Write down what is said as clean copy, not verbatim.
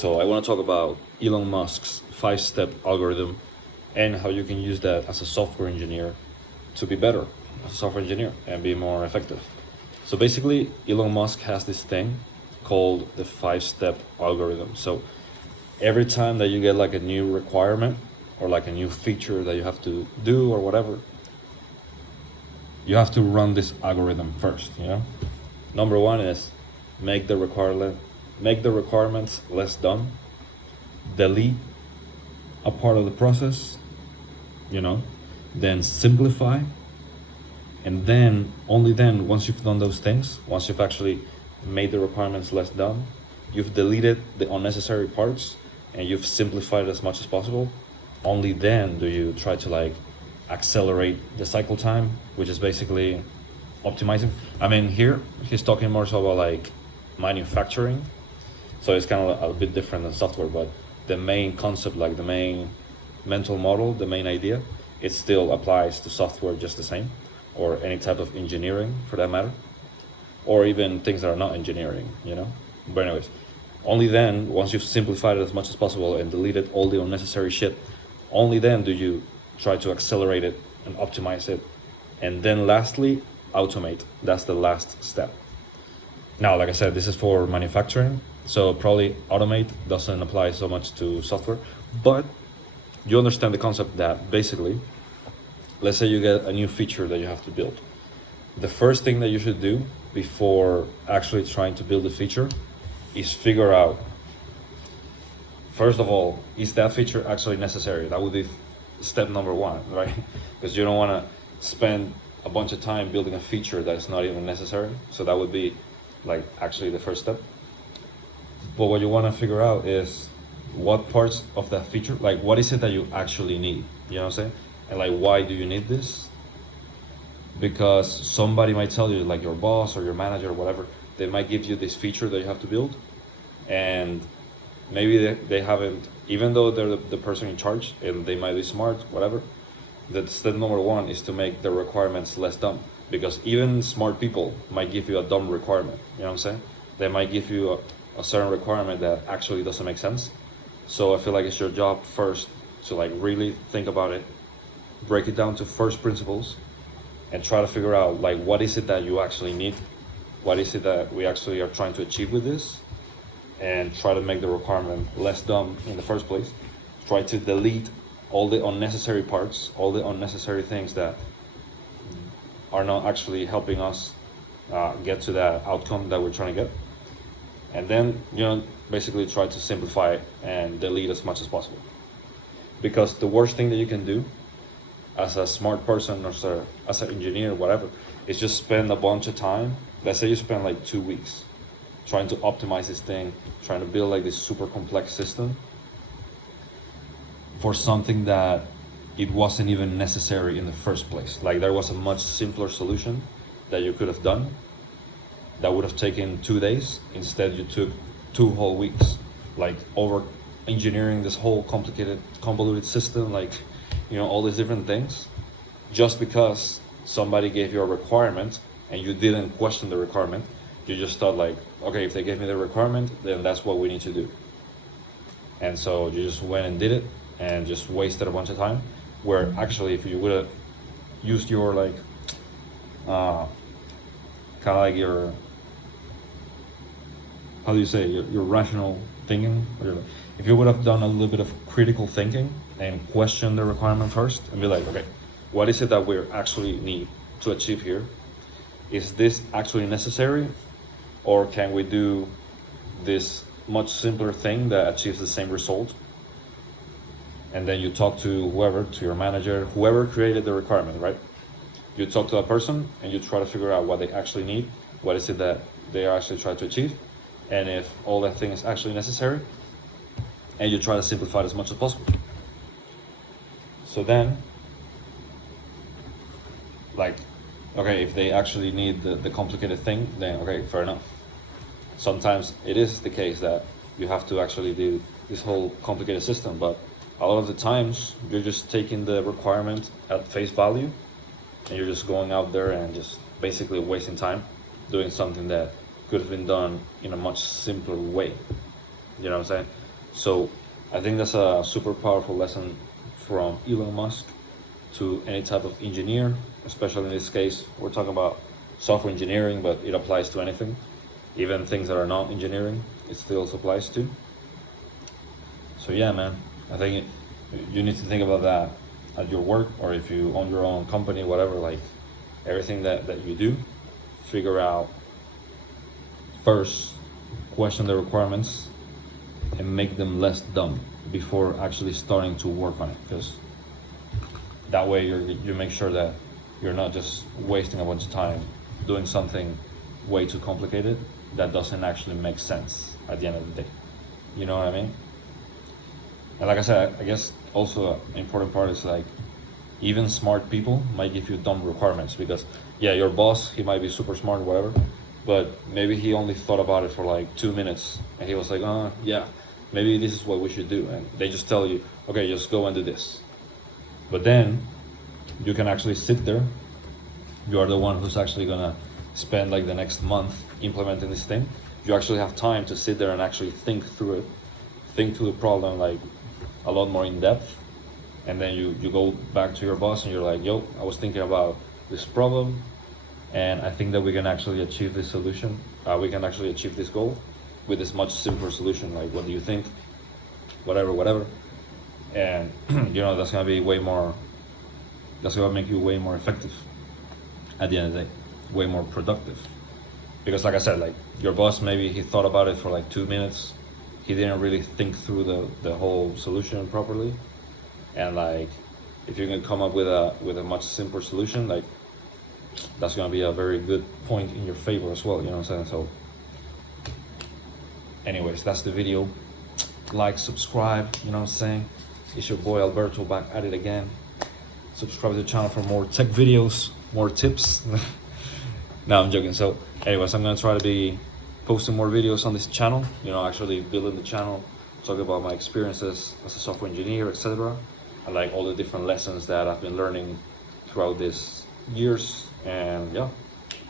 So I want to talk about Elon Musk's 5-step algorithm and how you can use that as a software engineer to be better as a software engineer and be more effective. So basically, Elon Musk has this thing called the 5-step algorithm. So every time that you get like a new requirement or like a new feature that you have to do or whatever, you have to run this algorithm first, you know? Number one is make the requirements less dumb, delete a part of the process, you know, then simplify, and then only then, once you've done those things, once you've actually made the requirements less dumb, you've deleted the unnecessary parts and you've simplified as much as possible, only then do you try to like accelerate the cycle time, which is basically optimizing. I mean, here he's talking more so about like manufacturing, so it's kind of a bit different than software, but the main concept, like the main mental model, the main idea, it still applies to software just the same, or any type of engineering for that matter, or even things that are not engineering, you know? But anyways, only then, once you've simplified it as much as possible and deleted all the unnecessary shit, only then do you try to accelerate it and optimize it. And then lastly, automate. That's the last step. Now, like I said, this is for manufacturing, so probably automate doesn't apply so much to software, but you understand the concept that basically, let's say you get a new feature that you have to build. The first thing that you should do before actually trying to build a feature is figure out, first of all, is that feature actually necessary? That would be step number one, right? Because you don't want to spend a bunch of time building a feature that is not even necessary. So that would be like actually the first step. But what you want to figure out is what parts of that feature, like what is it that you actually need, you know what I'm saying? And like, why do you need this? Because somebody might tell you, like your boss or your manager or whatever, they might give you this feature that you have to build, and maybe they haven't, even though they're the person in charge and they might be smart, whatever, that step number one is to make the requirements less dumb, because even smart people might give you a dumb requirement, you know what I'm saying? They might give you a certain requirement that actually doesn't make sense. So I feel like it's your job first to like really think about it, break it down to first principles, and try to figure out like what is it that you actually need, what is it that we actually are trying to achieve with this, and try to make the requirement less dumb in the first place. Try to delete all the unnecessary parts, all the unnecessary things that are not actually helping us get to that outcome that we're trying to get. And then, you know, basically try to simplify and delete as much as possible. Because the worst thing that you can do as a smart person or as an engineer, whatever, is just spend a bunch of time. Let's say you spend like 2 weeks trying to optimize this thing, trying to build like this super complex system for something that it wasn't even necessary in the first place. Like there was a much simpler solution that you could have done that would have taken 2 days. Instead, you took 2 whole weeks, like over engineering this whole complicated, convoluted system, like, you know, all these different things, just because somebody gave you a requirement and you didn't question the requirement. You just thought like, okay, if they gave me the requirement, then that's what we need to do. And so you just went and did it and just wasted a bunch of time, where actually if you would have used your like, kind of like your, how do you say, your rational thinking, if you would have done a little bit of critical thinking and question the requirement first and be like, okay, what is it that we actually need to achieve here? Is this actually necessary, or can we do this much simpler thing that achieves the same result? And then you talk to whoever, to your manager, whoever created the requirement, right? You talk to that person and you try to figure out what they actually need, what is it that they are actually trying to achieve, and if all that thing is actually necessary, and you try to simplify it as much as possible. So then, like, okay, if they actually need the complicated thing, then okay, fair enough. Sometimes it is the case that you have to actually do this whole complicated system, but a lot of the times you're just taking the requirement at face value and you're just going out there and just basically wasting time doing something that could have been done in a much simpler way. You know what I'm saying? So I think that's a super powerful lesson from Elon Musk to any type of engineer, especially in this case, we're talking about software engineering, but it applies to anything, even things that are not engineering, it still applies to. So yeah, man, I think you need to think about that at your work, or if you own your own company, whatever, like everything that you do, figure out first, question the requirements and make them less dumb before actually starting to work on it, because that way you make sure that you're not just wasting a bunch of time doing something way too complicated that doesn't actually make sense at the end of the day. You know what I mean? And like I said, I guess also an important part is like even smart people might give you dumb requirements, because yeah, your boss, he might be super smart or whatever, but maybe he only thought about it for like 2 minutes and he was like, yeah, maybe this is what we should do, and they just tell you, okay, just go and do this. But then you can actually sit there, you are the one who's actually gonna spend like the next month implementing this thing. You actually have time to sit there and actually think through it, think through the problem like a lot more in depth, and then you go back to your boss and you're like, yo, I was thinking about this problem and I think that we can actually achieve this solution, we can actually achieve this goal with this much simpler solution, like what do you think, whatever. And you know, that's gonna be way more, that's gonna make you way more effective at the end of the day, way more productive. Because like I said, like your boss, maybe he thought about it for like 2 minutes, he didn't really think through the whole solution properly. And like if you can come up with a much simpler solution, like that's gonna be a very good point in your favor as well, you know what I'm saying? So anyways, that's the video. Like, subscribe, you know what I'm saying? It's your boy Alberto back at it again. Subscribe to the channel for more tech videos, more tips. No, I'm joking. So anyways, I'm gonna try to be posting more videos on this channel, you know, actually building the channel, talking about my experiences as a software engineer, etc. And like all the different lessons that I've been learning throughout these years. And yeah,